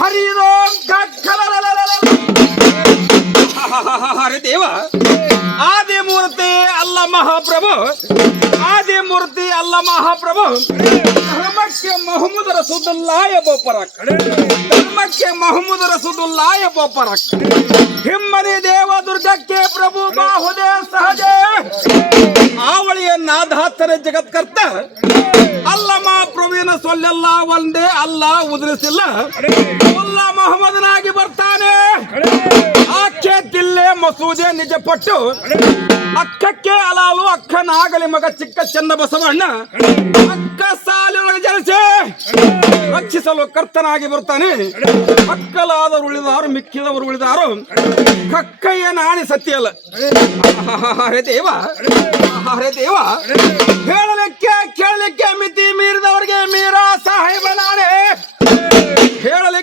ಹರಿದೋ ಹರಿ ದೇವ ಆದಿಮೂರ್ತಿ ಅಲ್ಲ ಮಹಾಪ್ರಭು, ಆದಿಮೂರ್ತಿ ಅಲ್ಲ ಮಹಾಪ್ರಭು. ಧರ್ಮಕ್ಕೆ ಮೊಹಮ್ಮದ್ ರಸೂಲುಲ್ಲಾಹ ಬೋಪರಕ್, ಧರ್ಮಕ್ಕೆ ಮೊಹಮ್ಮದ್ ರಸೂಲುಲ್ಲಾಹ ಬೋಪರಕ್. ಹಿಮ್ಮನಿ ದೇವ ದುರ್ಗಕ್ಕೆ ಪ್ರಭು ಬಾಹುದೇ ಸಹಜೆ. ಆವಳಿಯ ನಾಧಾತರ ಜಗತ್ಕರ್ತ ಅಲ್ಲ ಮಹಾಪ್ರಭುವಿನ ಸೊಲ್ಲೆಲ್ಲ ಒಂದೇ ಅಲ್ಲ ಉದುರಿಸಿಲ್ಲ. ಅಲ್ಲ ಮೊಹಮ್ಮದನಾಗಿ ಬರ್ತಾನೆ. ಆಕೆ ದಿಲ್ಲೆ ಮಸೂದೆ ನಿಜ ಪಟ್ಟು ಅಕ್ಕಕ್ಕೆ ಅಲಾಲು ಅಕ್ಕನಾಗಲಿ ಮಗ ಚಿಕ್ಕ ಚನ್ನ ಬಸವಣ್ಣ. ಅಕ್ಕ ಸಾಲಿನೊಳಗೆ ಜನಿಸಿ ರಕ್ಷಿಸಲು ಕರ್ತನಾಗಿ ಬರ್ತಾನೆ. ಅಕ್ಕಲಾದವರು ಉಳಿದಾರು, ಮಿಕ್ಕಿದವರು ಉಳಿದಾರು. ಕಕ್ಕಯ್ಯ ನಾಣಿ ಸತ್ಯಲ್ಲ. ಹರೇ ದೇವ, ಹರೇ ದೇವ, ಹೇಳಲಿಕ್ಕೆ ಕೇಳಲಿಕ್ಕೆ ಮಿತಿ ಮೀರಿದವರಿಗೆ ಮೀರಾ ಸಾಹೇಬ ನಾಣೆ.